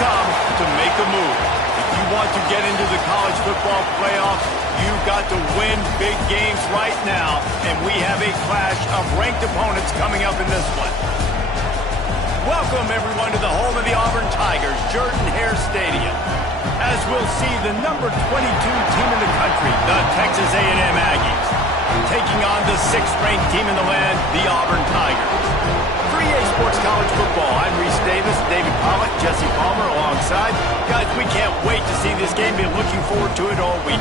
come to make a move. If you want to get into the college football playoffs, you've got to win big games right now, and we have a clash of ranked opponents coming up in this one. Welcome, everyone, to the home of the Auburn Tigers, Jordan-Hare Stadium. As we'll see the number 22 team in the country, the Texas A&M Aggies, taking on the 6th-ranked team in the land, the Auburn Tigers. For EA Sports College Football, I'm Reese Davis, David Pollack, Jesse Palmer alongside. Guys, we can't wait to see this game. Been looking forward to it all week.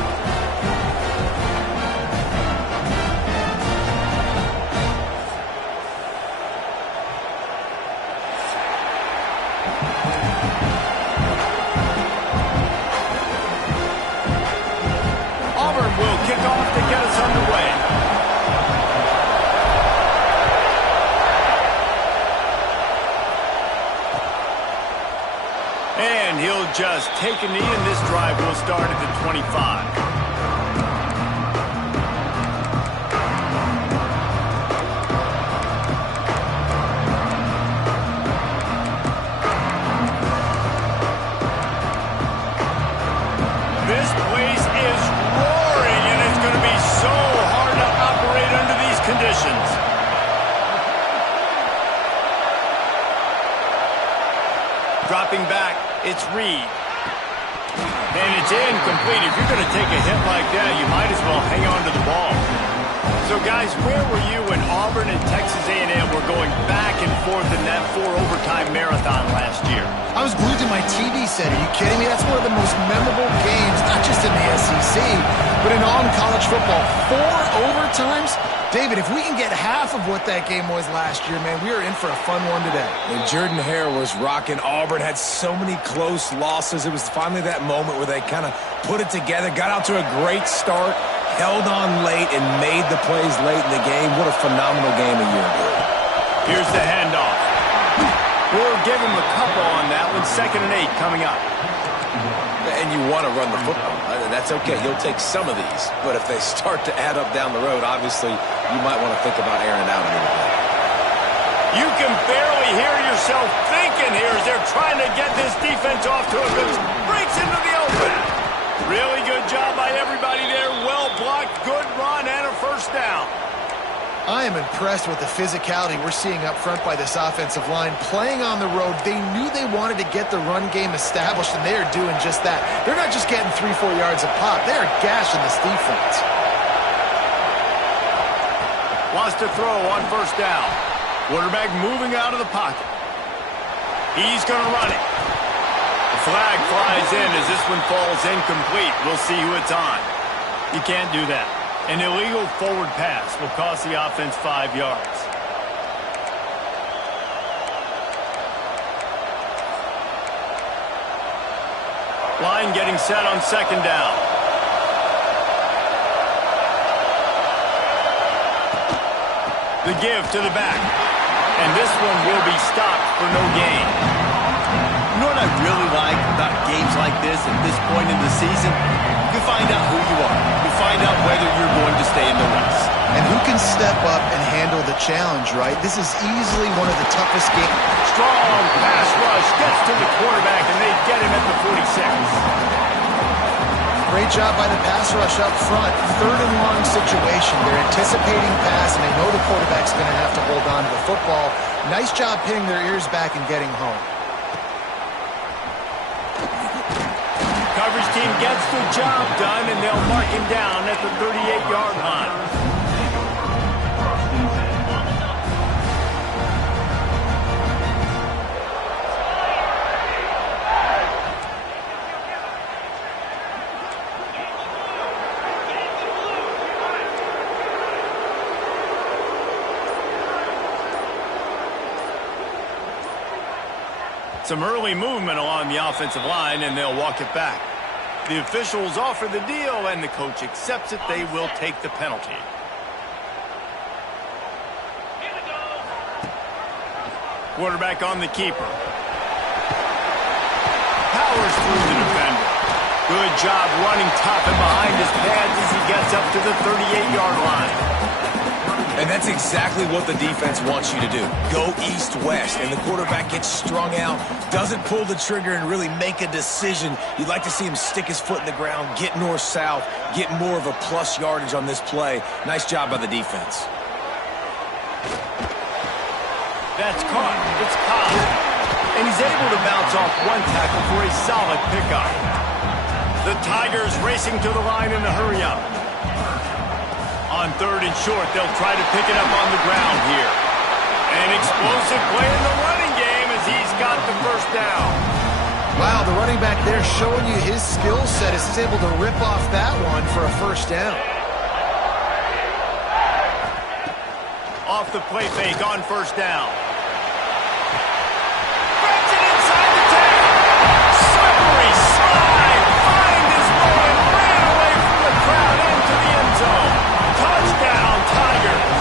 Auburn will kick off to get us underway. And he'll just take a knee, and this drive will start at the 25. This place is roaring, and it's going to be so hard to operate under these conditions. Dropping back, it's Reed. And it's incomplete. If you're going to take a hit like that, you might as well hang on to the ball. So, guys, where were you when Auburn and Texas A&M were going back and forth in that 4-overtime marathon last year? I was glued to my TV set. Are you kidding me? That's one of the most memorable games, not just in the SEC, but in all college football. 4 overtimes? David, if we can get half of what that game was last year, man, we are in for a fun one today. And Jordan-Hare was rocking. Auburn had so many close losses. It was finally that moment where they kind of put it together, got out to a great start, held on late, and made the plays late in the game. What a phenomenal game a year ago. Here's the handoff. We'll give him a couple on that one. 2nd and 8 coming up. And you want to run the football. That's okay. You'll take some of these. But if they start to add up down the road, obviously, you might want to think about airing it out a little bit. You can barely hear yourself thinking here as they're trying to get this defense off to a good breaks into the open. Really good job by everybody there. Well blocked, good run, and a first down. I am impressed with the physicality we're seeing up front by this offensive line. Playing on the road, they knew they wanted to get the run game established, and they are doing just that. They're not just getting 3-4 yards a pop. They are gashing this defense. Wants to throw on first down. Quarterback moving out of the pocket. He's going to run it. The flag flies in as this one falls incomplete. We'll see who it's on. You can't do that. An illegal forward pass will cost the offense 5 yards. Line getting set on 2nd down. The give to the back. And this one will be stopped for no gain. You know what I really like about games like this at this point in the season? You find out who you are. You find out whether you're going to stay in the race. And who can step up and handle the challenge, right? This is easily one of the toughest games. Strong pass rush gets to the quarterback, and they get him at the 46. Great job by the pass rush up front. 3rd and long situation. They're anticipating pass, and they know the quarterback's going to have to hold on to the football. Nice job pinning their ears back and getting home. Coverage team gets the job done, and they'll mark him down at the 38-yard line. Some early movement along the offensive line, and they'll walk it back. The officials offer the deal, and the coach accepts it. They will take the penalty. Quarterback on the keeper. Powers through the defender. Good job running top and behind his pads as he gets up to the 38-yard line. And that's exactly what the defense wants you to do. Go east-west, and the quarterback gets strung out, doesn't pull the trigger and really make a decision. You'd like to see him stick his foot in the ground, get north-south, get more of a plus yardage on this play. Nice job by the defense. That's caught. It's Cobb. And he's able to bounce off one tackle for a solid pickup. The Tigers racing to the line in a hurry-up. On 3rd and short, they'll try to pick it up on the ground here. An explosive play in the running game as he's got the first down. Wow, the running back there showing you his skill set as he's able to rip off that one for a first down. Off the play fake on first down. Grabs it inside the 10. Slippery slide. Find his way and ran away from the crowd into the end zone. Touchdown, Tigers.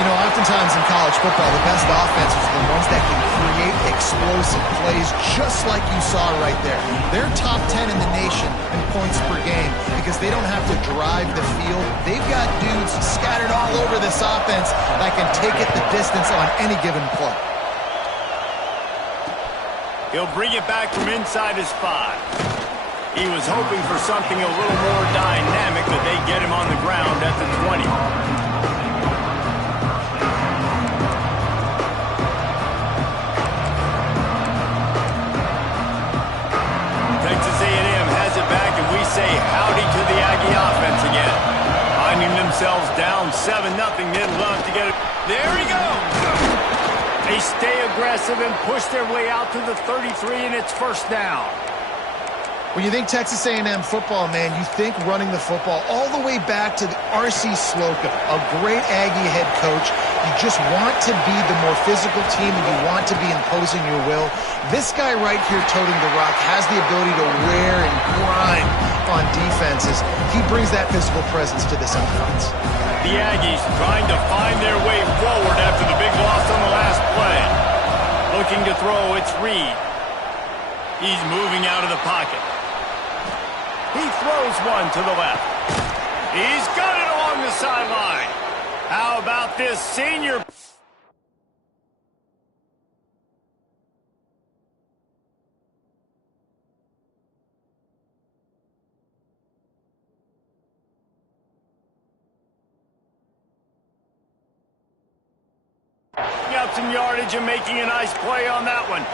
You know, oftentimes in college football, the best offenses are the ones that can create explosive plays just like you saw right there. They're top 10 in the nation in points per game because they don't have to drive the field. They've got dudes scattered all over this offense that can take it the distance on any given play. He'll bring it back from inside his 5. He was hoping for something a little more dynamic, but they get him on the ground at the 20. Texas A&M has it back, and we say howdy to the Aggie offense again. Finding themselves down 7-0, they'd love to get it. There he goes! They stay aggressive and push their way out to the 33, and it's first down. When you think Texas A&M football, man, you think running the football all the way back to the R.C. Slocum, a great Aggie head coach. You just want to be the more physical team, and you want to be imposing your will. This guy right here toting the rock has the ability to wear and grind on defenses. He brings that physical presence to this offense. The Aggies trying to find their way forward after the big loss on the last play. Looking to throw, it's Reed. He's moving out of the pocket. He throws one to the left. He's got it along the sideline. How about this senior? Out some yardage and making a nice play on that one.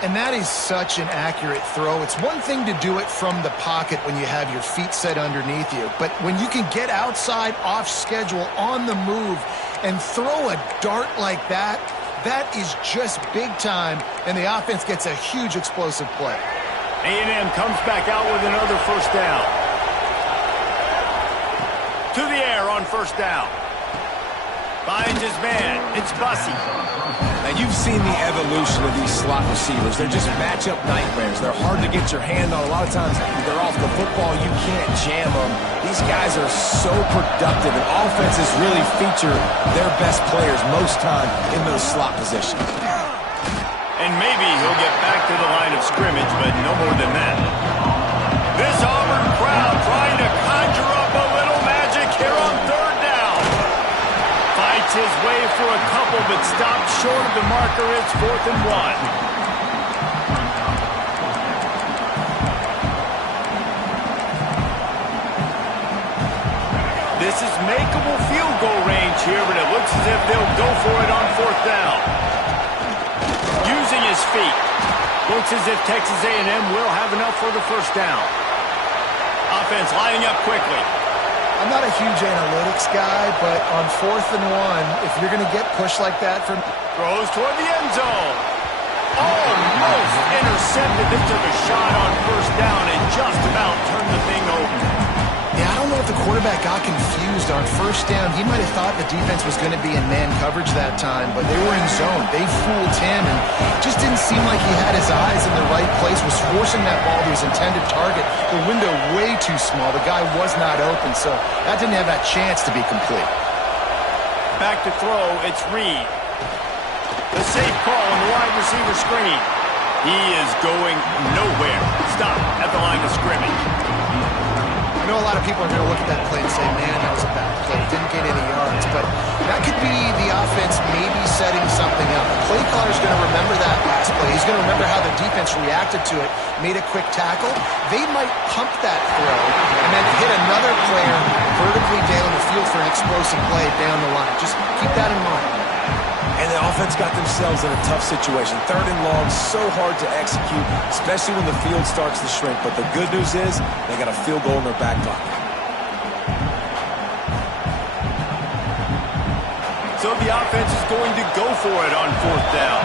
And that is such an accurate throw. It's one thing to do it from the pocket when you have your feet set underneath you, but when you can get outside, off schedule, on the move, and throw a dart like that, that is just big time, and the offense gets a huge explosive play. A&M comes back out with another first down. To the air on first down. Finds his man. It's Bussey. Now, you've seen the evolution of these slot receivers. They're just matchup nightmares. They're hard to get your hand on. A lot of times, they're off the football. You can't jam them. These guys are so productive, and offenses really feature their best players most time in those slot positions. And maybe he'll get back to the line of scrimmage, but no more than that. This Auburn crowd trying to conjure up a little magic here on third down. Fights his way for a couple, but stops short of the marker. It's 4th and 1. This is makeable field goal range here, but it looks as if they'll go for it on 4th down. Using his feet. Looks as if Texas A&M will have enough for the first down. Offense lining up quickly. I'm not a huge analytics guy, but on 4th and 1, if you're going to get pushed like that from... Throws toward the end zone. Almost intercepted. They took a shot on first down and just about turned the thing over. Yeah, I don't know if the quarterback got confused on first down. He might have thought the defense was going to be in man coverage that time, but they were in zone. They fooled him, and just didn't seem like he had his eyes in the right place, was forcing that ball to his intended target. The window way too small. The guy was not open, so that didn't have that chance to be complete. Back to throw, it's Reed. The safe call on the wide receiver screen. He is going nowhere. Stop at the line of scrimmage. I know a lot of people are going to look at that play and say, man, that was a bad play. Didn't get any He's going to remember how the defense reacted to it, made a quick tackle. They might pump that throw and then hit another player vertically down the field for an explosive play down the line. Just keep that in mind. And the offense got themselves in a tough situation. 3rd and long, so hard to execute, especially when the field starts to shrink. But the good news is they got a field goal in their back pocket. So the offense is going to go for it on 4th down.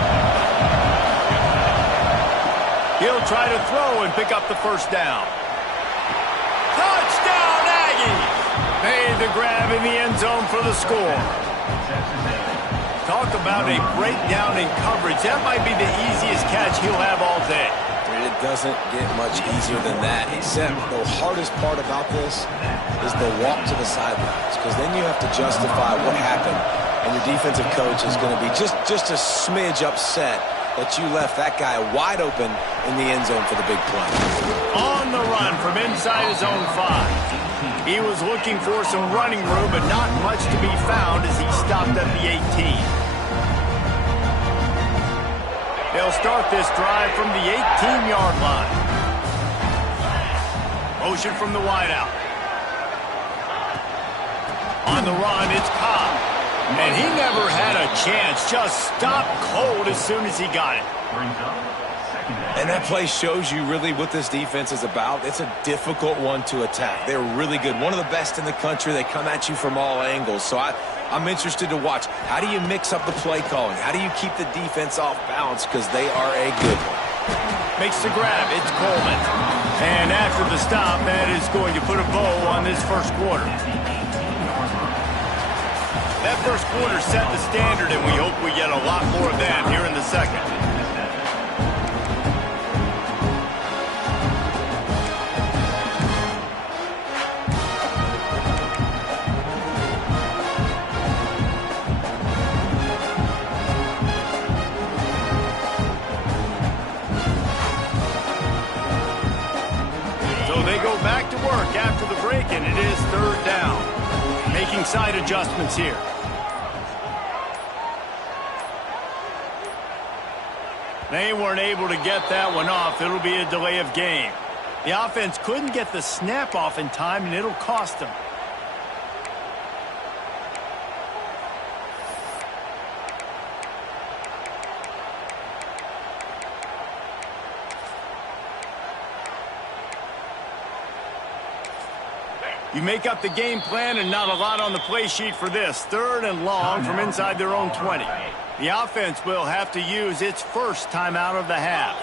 He'll try to throw and pick up the 1st down. Touchdown, Aggies! Made the grab in the end zone for the score. Talk about a breakdown in coverage. That might be the easiest catch he'll have all day. It doesn't get much easier than that, except the hardest part about this is the walk to the sidelines, because then you have to justify what happened, and your defensive coach is going to be just a smidge upset that you left that guy wide open in the end zone for the big play. On the run from inside his own 5. He was looking for some running room, but not much to be found as he stopped at the 18. They'll start this drive from the 18-yard line. Motion from the wideout. On the run, it's Cobb. And he never had a chance. Just stopped cold as soon as he got it. And that play shows you really what this defense is about. It's a difficult one to attack. They're really good. One of the best in the country. They come at you from all angles. So I'm interested to watch. How do you mix up the play calling? How do you keep the defense off balance? Because they are a good one. Makes the grab. It's Coleman. And after the stop, that is going to put a bow on this first quarter. That first quarter set the standard, and we hope we get a lot more of that here in the second. So they go back to work after the break, and it is 3rd down. Making side adjustments here. They weren't able to get that one off. It'll be a delay of game. The offense couldn't get the snap off in time, and it'll cost them. You make up the game plan and not a lot on the play sheet for this. 3rd and long from inside their own 20. The offense will have to use its first timeout of the half.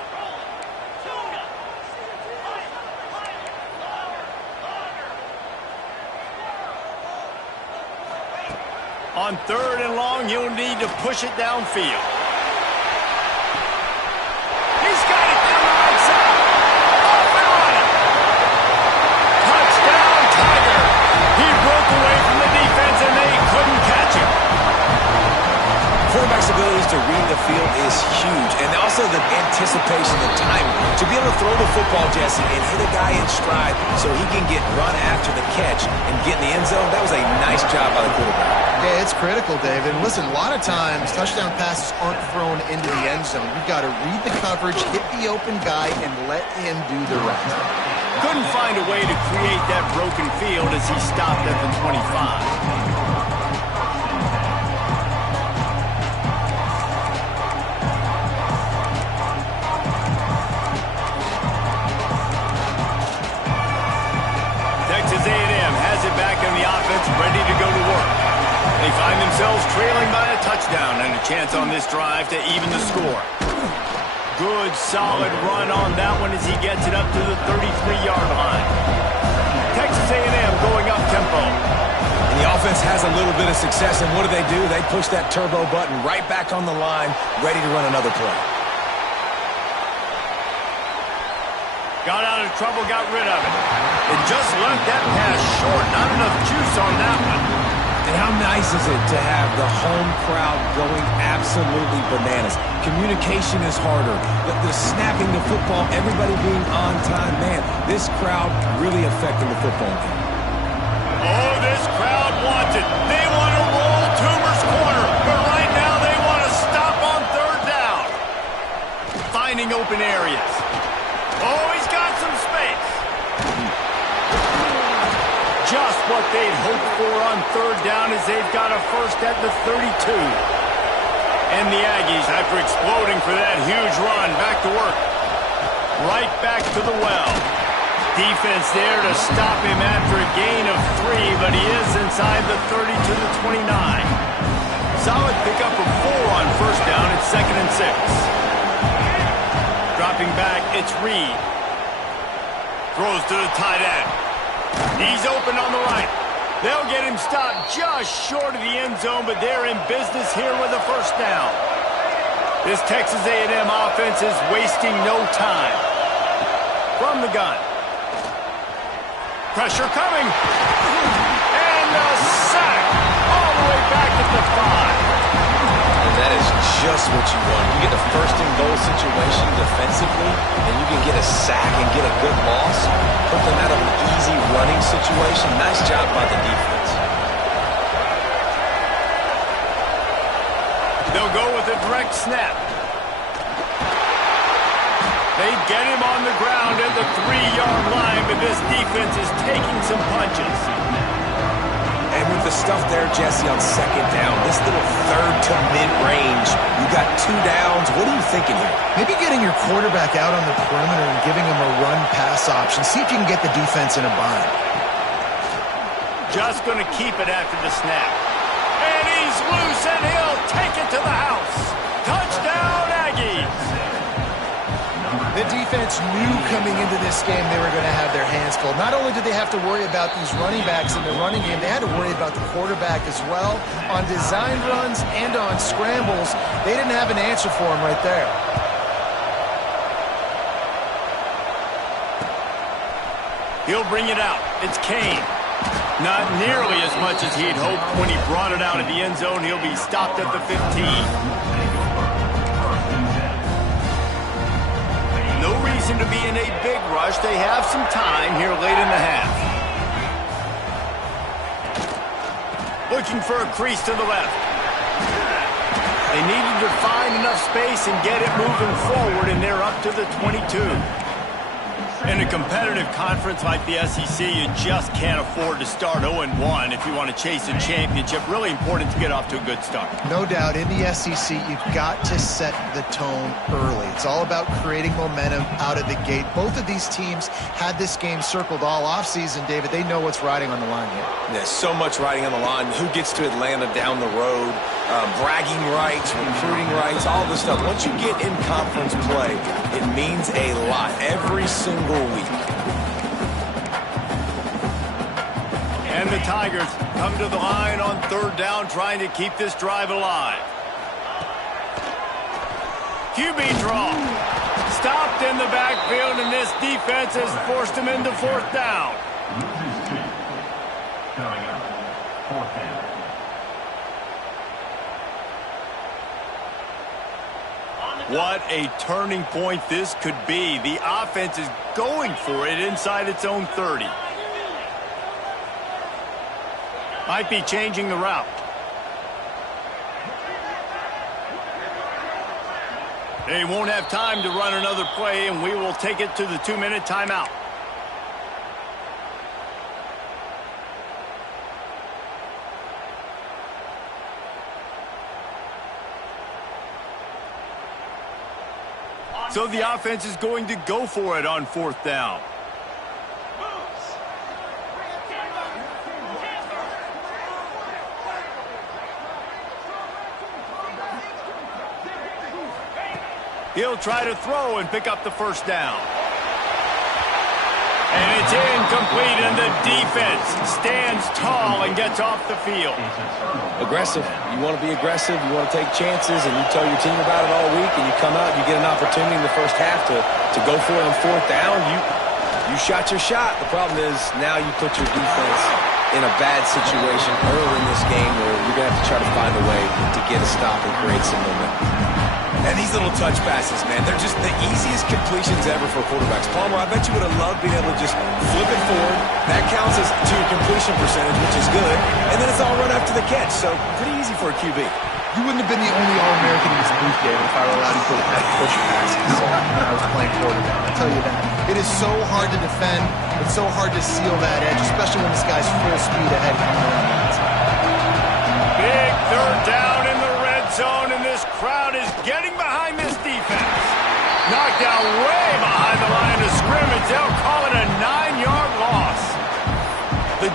On 3rd and long, you'll need to push it downfield. He's got it down the right side. Off and running. Touchdown, Tiger. He broke away from the defense, and they couldn't catch him. Quarterback's abilities to read the field is huge, and also the anticipation, the timing. To be able to throw the football, Jesse, and hit a guy in stride so he can get run after the catch and get in the end zone, that was a nice job by the quarterback. Yeah, it's critical, David. Listen, a lot of times touchdown passes aren't thrown into the end zone. You've got to read the coverage, hit the open guy, and let him do the rest. Couldn't find a way to create that broken field as he stopped at the 25. Texas A&M has it back in the offense, ready to go to work. They find themselves trailing by a touchdown and a chance on this drive to even the score. Good, solid run on that one as he gets it up to the 33-yard line. Texas A&M going up tempo. And the offense has a little bit of success, and what do? They push that turbo button right back on the line, ready to run another play. Got out of trouble, got rid of it. And just left that pass short. Not enough juice on that one. And how nice is it to have the home crowd going absolutely bananas? Communication is harder. The snapping the football, everybody being on time. Man, this crowd really affecting the football game. Oh, this crowd wants it. They want to roll Toomer's corner. But right now they want to stop on 3rd down. for on third down as they've got a first at the 32. And the Aggies, after exploding for that huge run, back to work. Right back to the well. Defense there to stop him after a gain of 3, but he is inside the 30 to the 29. Solid pickup of 4 on first down. It's 2nd and 6. Dropping back, it's Reed. Throws to the tight end. He's open on the right. They'll get him stopped just short of the end zone, but they're in business here with a first down. This Texas A&M offense is wasting no time. From the gun. Pressure coming. And a sack all the way back at the 5. And that is just what you want. You get a first-and-goal situation defensively, and you can get a sack and get a good loss. Put them out of an easy running situation. Nice job by the defense. They'll go with a direct snap. They get him on the ground at the 3-yard line, but this defense is taking some punches. And with the stuff there, Jesse, on second down, this little third to mid-range, you got 2 downs. What are you thinking here? Maybe getting your quarterback out on the perimeter and giving him a run-pass option. See if you can get the defense in a bind. Just going to keep it after the snap. And he's loose, and he'll take it to the house. Touchdown, Aggies! The defense knew coming into this game they were going to have their hands full. Not only did they have to worry about these running backs in the running game, they had to worry about the quarterback as well. On design runs and on scrambles, they didn't have an answer for him right there. He'll bring it out. It's Kane. Not nearly as much as he'd hoped when he brought it out of the end zone. He'll be stopped at the 15. No reason to be in a big rush. They have some time here late in the half. Looking for a crease to the left. They needed to find enough space and get it moving forward, and they're up to the 22. In a competitive conference like the SEC, you just can't afford to start 0-1 if you want to chase a championship. Really important to get off to a good start. No doubt, in the SEC, you've got to set the tone early. It's all about creating momentum out of the gate. Both of these teams had this game circled all offseason, David. They know what's riding on the line here. There's so much riding on the line. Who gets to Atlanta down the road? Bragging rights, recruiting rights, all this stuff. Once you get in conference play, it means a lot every single week. And the Tigers come to the line on third down, trying to keep this drive alive. QB draw. Stopped in the backfield, and this defense has forced him into fourth down. Coming up, fourth down. What a turning point this could be. The offense is going for it inside its own 30. Might be changing the route. They won't have time to run another play, and we will take it to the 2-minute timeout. So the offense is going to go for it on fourth down. He'll try to throw and pick up the first down. And it's incomplete, and the defense stands tall and gets off the field. Aggressive. You want to be aggressive. You want to take chances, and you tell your team about it all week, and you come out and you get an opportunity in the first half to go for it on fourth down. You shot your shot. The problem is now you put your defense in a bad situation early in this game where you're going to have to try to find a way to get a stop and create some momentum. And these little touch passes, man, they're just the easiest completions ever for quarterbacks. Palmer, I bet you would have loved being able to just flip it forward. That counts as to your completion percentage, which is good. And then it's all run after the catch, so pretty easy for a QB. You wouldn't have been the only All-American in this booth, David, if I were allowed to put push passes when I was playing quarterback. I'll tell you that. It is so hard to defend. It's so hard to seal that edge, especially when this guy's full speed ahead coming around.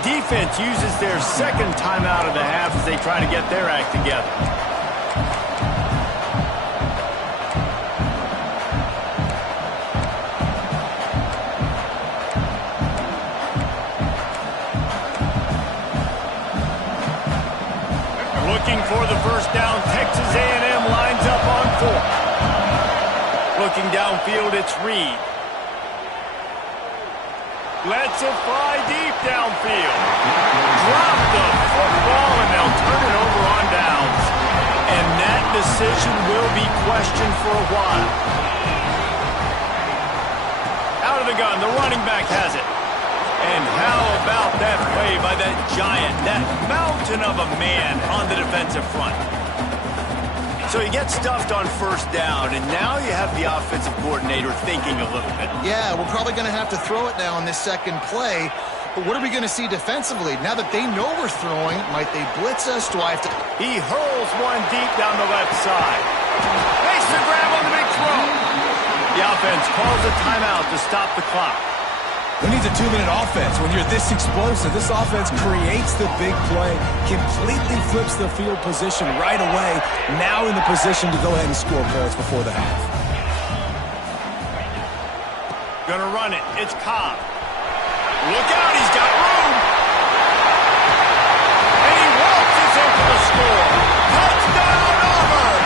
defense uses their second timeout of the half as they try to get their act together. Looking for the first down. Texas A&M lines up on 4. Looking downfield, it's Reed. Lets it fly deep downfield. Drop the football, and they'll turn it over on downs. And that decision will be questioned for a while. Out of the gun, the running back has it. And how about that play by that giant, that mountain of a man on the defensive front? So you get stuffed on first down, and now you have the offensive coordinator thinking a little bit. Yeah, we're probably going to have to throw it now on this second play. But what are we going to see defensively? Now that they know we're throwing, might they blitz us? Do I have to... He hurls one deep down the left side. Makes the grab on the big throw. The offense calls a timeout to stop the clock. Who needs a 2-minute offense? When you're this explosive, this offense creates the big play, completely flips the field position right away, now in the position to go ahead and score points before the half. Gonna run it. It's Cobb. Look out, he's got room. And he waltzes in for the score. Touchdown, Auburn!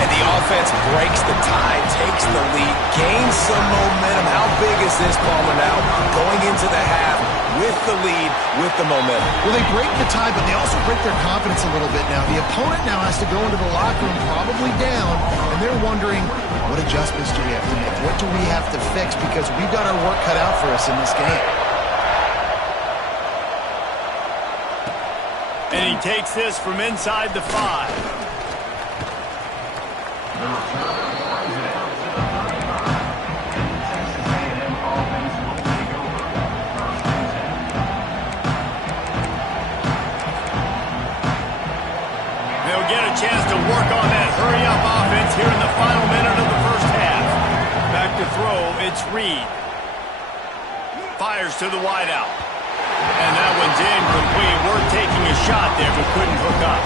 And the offense breaks the tie, takes the lead, gains some momentum. How big is this, Palmer, now? Going into the half with the lead, with the momentum. Well, they break the tie, but they also break their confidence a little bit now. The opponent now has to go into the locker room probably down, and they're wondering, what adjustments do we have to make? What do we have to fix? Because we've got our work cut out for us in this game. And he takes this from inside the 5. Chance to work on that hurry-up offense here in the final minute of the first half. Back to throw, it's Reed. Fires to the wideout. And that one's incomplete. We're taking a shot there, but couldn't hook up.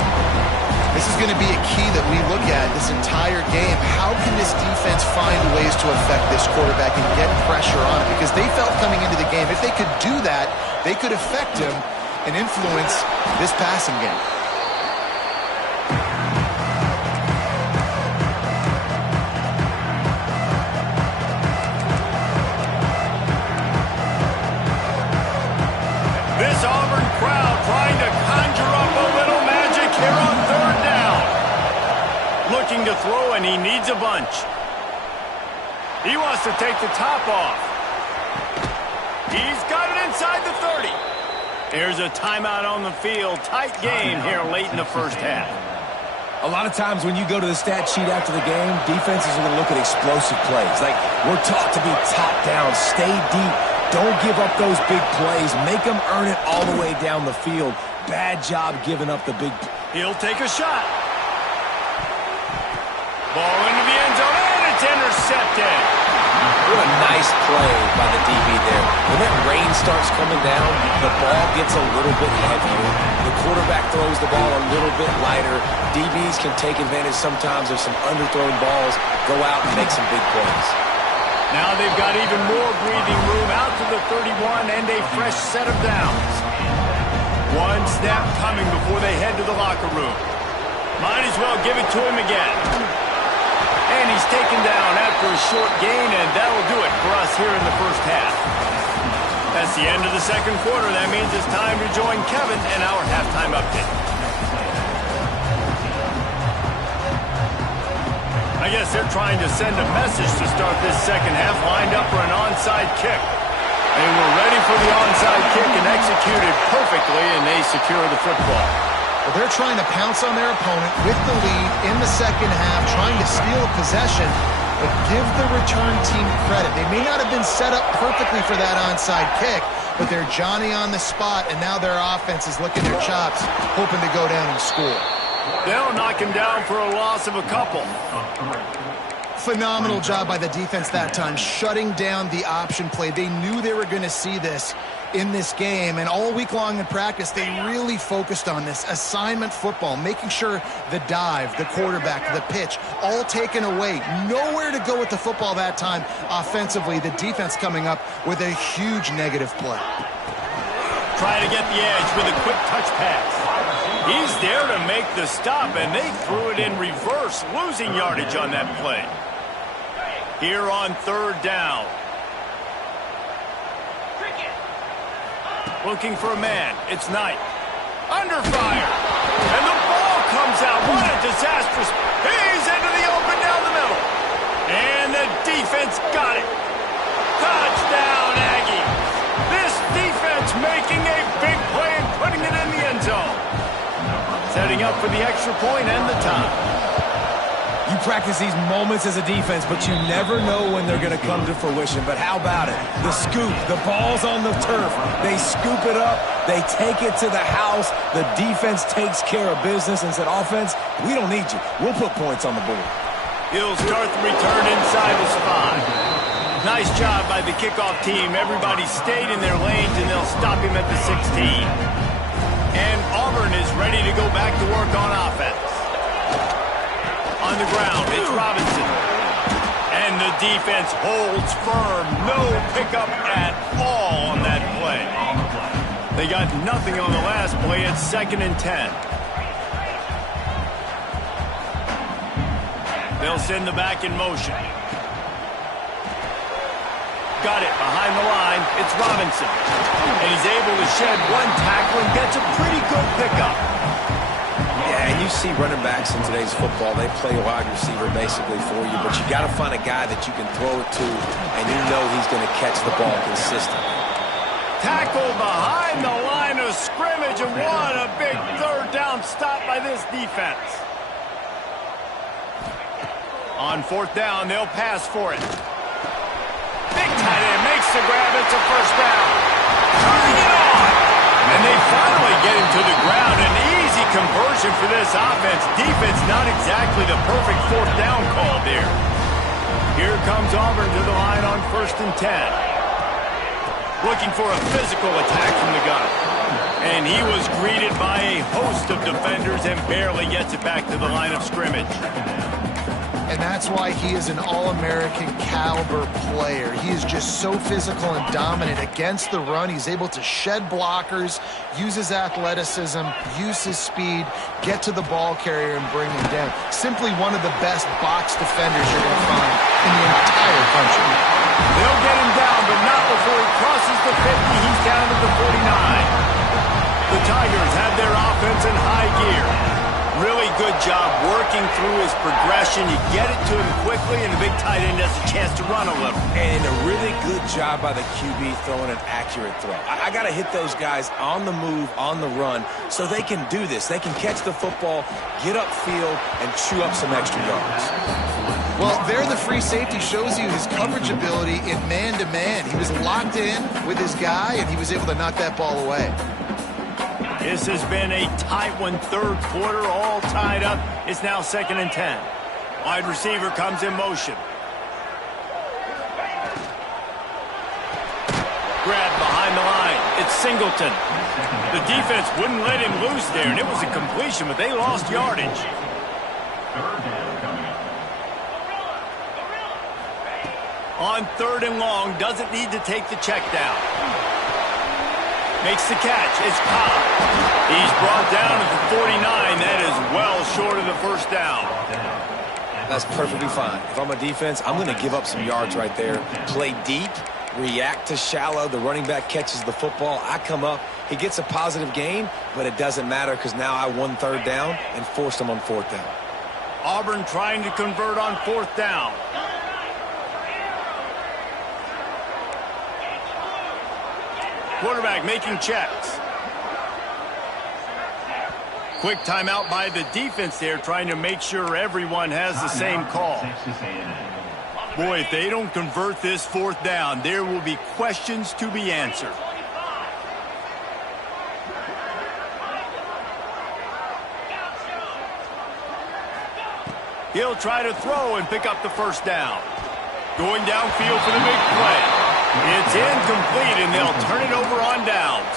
This is going to be a key that we look at this entire game. How can this defense find ways to affect this quarterback and get pressure on it? Because they felt coming into the game, if they could do that, they could affect him and influence this passing game. This Auburn crowd trying to conjure up a little magic here on third down. Looking to throw, and he needs a bunch. He wants to take the top off. He's got it inside the 30. Here's a timeout on the field. Tight game here late in the first half. A lot of times when you go to the stat sheet after the game, defenses are going to look at explosive plays. Like, we're taught to be top down, stay deep. Don't give up those big plays. Make them earn it all the way down the field. Bad job giving up the big... He'll take a shot. Ball into the end zone, and it's intercepted. What a nice play by the DB there. When that rain starts coming down, the ball gets a little bit heavier. The quarterback throws the ball a little bit lighter. DBs can take advantage sometimes of some underthrown balls, go out and make some big plays. Now they've got even more breathing room out to the 31 and a fresh set of downs. One snap coming before they head to the locker room. Might as well give it to him again. And he's taken down after a short gain, and that'll do it for us here in the first half. That's the end of the second quarter. That means it's time to join Kevin and our halftime update. I guess they're trying to send a message to start this second half, lined up for an onside kick. They were ready for the onside kick and executed perfectly, and they secure the football. Well, they're trying to pounce on their opponent with the lead in the second half, trying to steal a possession, but give the return team credit. They may not have been set up perfectly for that onside kick, but they're Johnny on the spot, and now their offense is licking their chops, hoping to go down and score. They'll knock him down for a loss of a couple. Phenomenal job by the defense that time, shutting down the option play. They knew they were going to see this in this game, and all week long in practice, they really focused on this assignment football, making sure the dive, the quarterback, the pitch, all taken away. Nowhere to go with the football that time offensively. The defense coming up with a huge negative play. Trying to get the edge with a quick touch pass. He's there to make the stop, and they threw it in reverse, losing yardage on that play. Here on third down. Looking for a man. It's Knight. Under fire. And the ball comes out. What a disastrous. He's into the open down the middle. And the defense got it. Touchdown, Aggies. This defense making a big play and putting it in the end zone. Setting up for the extra point and the time. You practice these moments as a defense, but you never know when they're going to come to fruition. But how about it? The scoop, the ball's on the turf. They scoop it up. They take it to the house. The defense takes care of business and said, offense, we don't need you. We'll put points on the board. He'll start the return inside the spot. Nice job by the kickoff team. Everybody stayed in their lanes, and they'll stop him at the 16. And Auburn is ready to go back to work on offense. On the ground, it's Robinson. And the defense holds firm. No pickup at all on that play. They got nothing on the last play. It's 2nd and 10. They'll send the back in motion. Got it behind the line. It's Robinson. And he's able to shed one tackle and gets a pretty good pickup. Yeah, and you see running backs in today's football, they play a wide receiver basically for you, but you got to find a guy that you can throw it to, and you know he's going to catch the ball consistently. Tackle behind the line of scrimmage, and what a big third down stop by this defense. On 4th down, they'll pass for it. Big tight end makes the grab. It's a first down. Turning it on. And they finally get him to the ground. An easy conversion for this offense. Defense not exactly the perfect 4th down call there. Here comes Auburn to the line on 1st and 10. Looking for a physical attack from the gun. And he was greeted by a host of defenders and barely gets it back to the line of scrimmage. And that's why he is an All-American caliber player. He is just so physical and dominant against the run. He's able to shed blockers, use his athleticism, use his speed, get to the ball carrier and bring him down. Simply one of the best box defenders you're going to find in the entire country. They'll get him down, but not before he crosses the 50. He's down at the 49. The Tigers have their offense in high gear. Really good job working through his progression. You get it to him quickly, and the big tight end has a chance to run a little. And a really good job by the QB throwing an accurate throw. I got to hit those guys on the move, on the run, so they can do this. They can catch the football, get upfield, and chew up some extra yards. Well, there the free safety shows you his coverage ability in man-to-man. He was locked in with his guy, and he was able to knock that ball away. This has been a tight one, 3rd quarter, all tied up. It's now 2nd and 10. Wide receiver comes in motion. Grab behind the line. It's Singleton. The defense wouldn't let him loose there, and it was a completion, but they lost yardage. On 3rd and long, doesn't need to take the check down. Makes the catch. It's Cobb. He's brought down at the 49. That is well short of the 1st down. That's perfectly fine. If I'm a defense, I'm going to give up some yards right there. Play deep, react to shallow. The running back catches the football. I come up. He gets a positive gain, but it doesn't matter because now I won 3rd down and forced him on 4th down. Auburn trying to convert on 4th down. Quarterback making checks. Quick timeout by the defense there, trying to make sure everyone has the same call. Boy, if they don't convert this 4th down, there will be questions to be answered. He'll try to throw and pick up the first down. Going downfield for the big play. It's incomplete, and they'll turn it over on downs.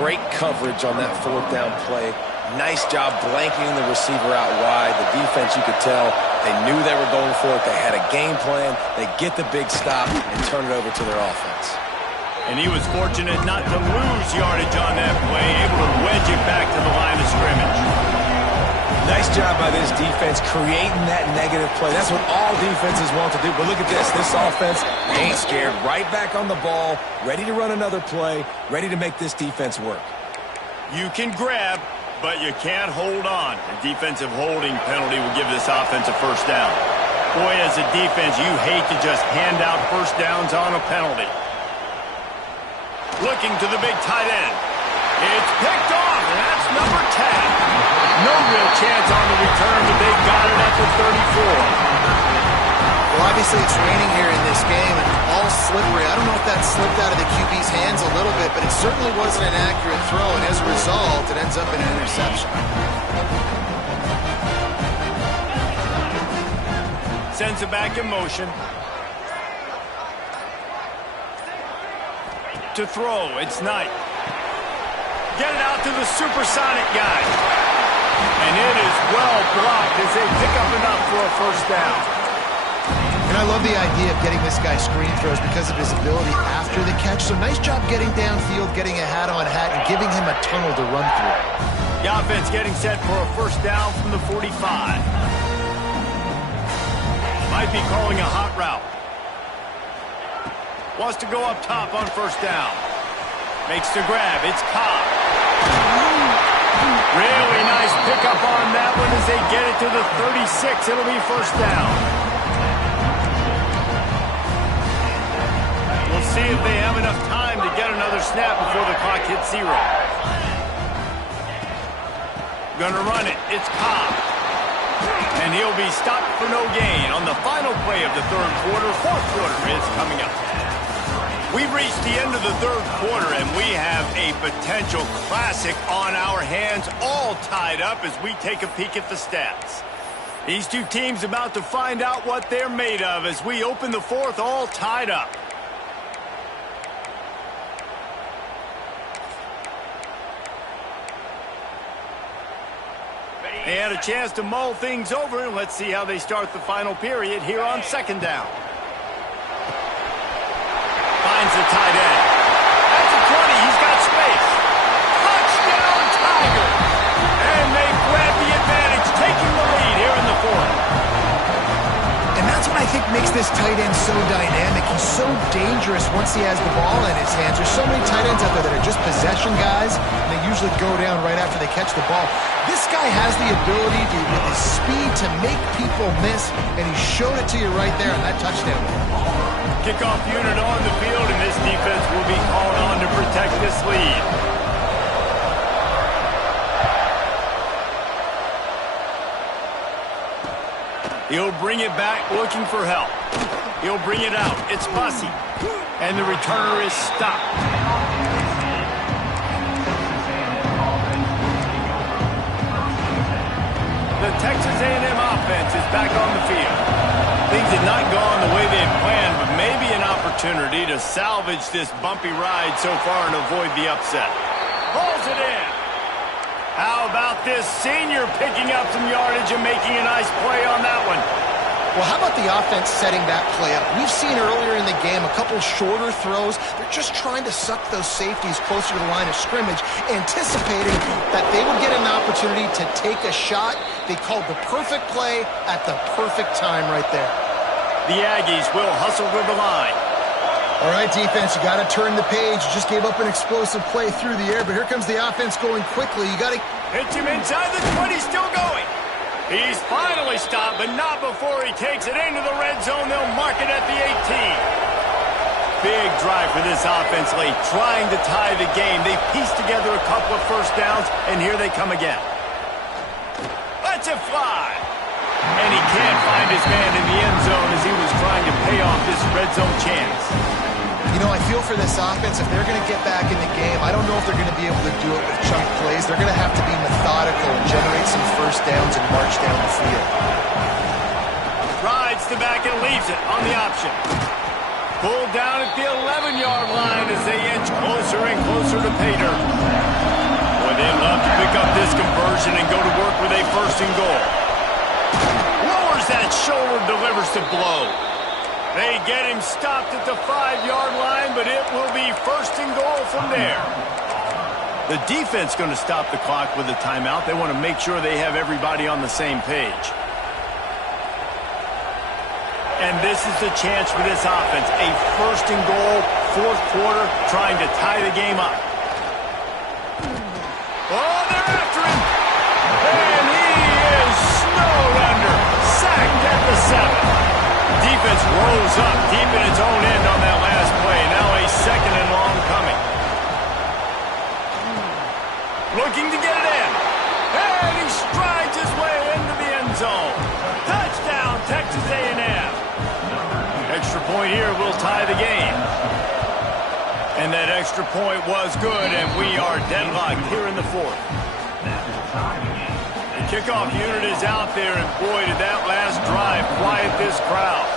Great coverage on that fourth down play. Nice job blanketing the receiver out wide. The defense, you could tell, they knew they were going for it. They had a game plan. They get the big stop and turn it over to their offense. And he was fortunate not to lose yardage on that play, able to wedge it back to the line of scrimmage. Nice job by this defense creating that negative play. That's what all defenses want to do. But look at this. This offense ain't scared. Right back on the ball, ready to run another play, ready to make this defense work. You can grab, but you can't hold on. A defensive holding penalty will give this offense a first down. Boy, as a defense, you hate to just hand out first downs on a penalty. Looking to the big tight end. It's picked off, and that's number 10. No real chance on the return, but they got it at the 34. Well, obviously it's raining here in this game, and all slippery. I don't know if that slipped out of the QB's hands a little bit, but it certainly wasn't an accurate throw, and as a result, it ends up in an interception. Sends it back in motion. To throw, it's Knight. Get it out to the supersonic guy. And it is well blocked as they pick up enough for a first down. And I love the idea of getting this guy screen throws because of his ability after the catch. So nice job getting downfield, getting a hat-on-hat, and giving him a tunnel to run through. The offense getting set for a first down from the 45. Might be calling a hot route. Wants to go up top on first down. Makes the grab. It's Cobb. Really nice pickup on that one as they get it to the 36. It'll be first down. We'll see if they have enough time to get another snap before the clock hits 0. Gonna run it. It's Cobb. And he'll be stopped for no gain on the final play of the third quarter. Fourth quarter is coming up. We've reached the end of the third quarter, and we have a potential classic on our hands, all tied up as we take a peek at the stats. These two teams about to find out what they're made of as we open the fourth, all tied up. They had a chance to mull things over, and let's see how they start the final period here on second down. Finds the tight end. That's a 20. He's got space. Touchdown, Tiger! And they grab the advantage, taking the lead here in the fourth. And that's what I think makes this tight end so dynamic. He's so dangerous once he has the ball in his hands. There's so many tight ends out there that are just possession guys, and they usually go down right after they catch the ball. This guy has the ability to, with his speed, to make people miss, and he showed it to you right there on that touchdown. Kickoff unit on the field, and this defense will be called on to protect this lead. He'll bring it back looking for help. He'll bring it out. It's Bussey. And the returner is stopped. The Texas A&M offense is back on the field. Things had not gone the way they had planned, but maybe an opportunity to salvage this bumpy ride so far and avoid the upset. Pulls it in. How about this senior picking up some yardage and making a nice play on that one? Well, how about the offense setting that play up? We've seen earlier in the game a couple shorter throws. They're just trying to suck those safeties closer to the line of scrimmage, anticipating that they would get an opportunity to take a shot. They called the perfect play at the perfect time right there. The Aggies will hustle to the line. All right, defense, you got to turn the page. You just gave up an explosive play through the air, but here comes the offense going quickly. You got to hit him inside the 20, still going. He's finally stopped, but not before he takes it into the red zone. They'll mark it at the 18. Big drive for this offense late, trying to tie the game. They pieced together a couple of first downs, and here they come again. Lets it fly. And he can't find his man in the end zone as he was trying to pay off this red zone chance. You know, I feel for this offense, if they're going to get back in the game, I don't know if they're going to be able to do it with chunk plays. They're going to have to be methodical and generate some first downs and march down the field. the back and leaves it on the option. Pulled down at the 11-yard line as they inch closer and closer to pay dirt. Boy, they'd love to pick up this conversion and go to work with a 1st and goal. Lowers that shoulder, delivers the blow. They get him stopped at the 5-yard line, but it will be 1st and goal from there. The defense going to stop the clock with a timeout. They want to make sure they have everybody on the same page. And this is the chance for this offense. A 1st and goal, 4th quarter, trying to tie the game up. Oh, they're after him. And he is snowed under. Sacked at the 7. Defense rose up deep in its own end on that last play. Now a 2nd and long coming. Looking to get it in. And he strides his way into the end zone. Touchdown, Texas A&M. Extra point here will tie the game. And that extra point was good, and we are deadlocked here in the 4th. The kickoff unit is out there, and boy, did that last drive quiet this crowd.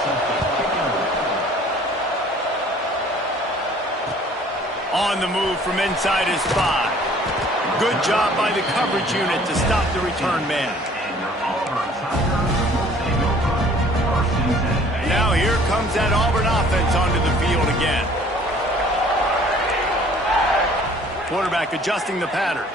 On the move from inside his 5. Good job by the coverage unit to stop the return man. Now here comes that Auburn offense onto the field again. Quarterback adjusting the pattern.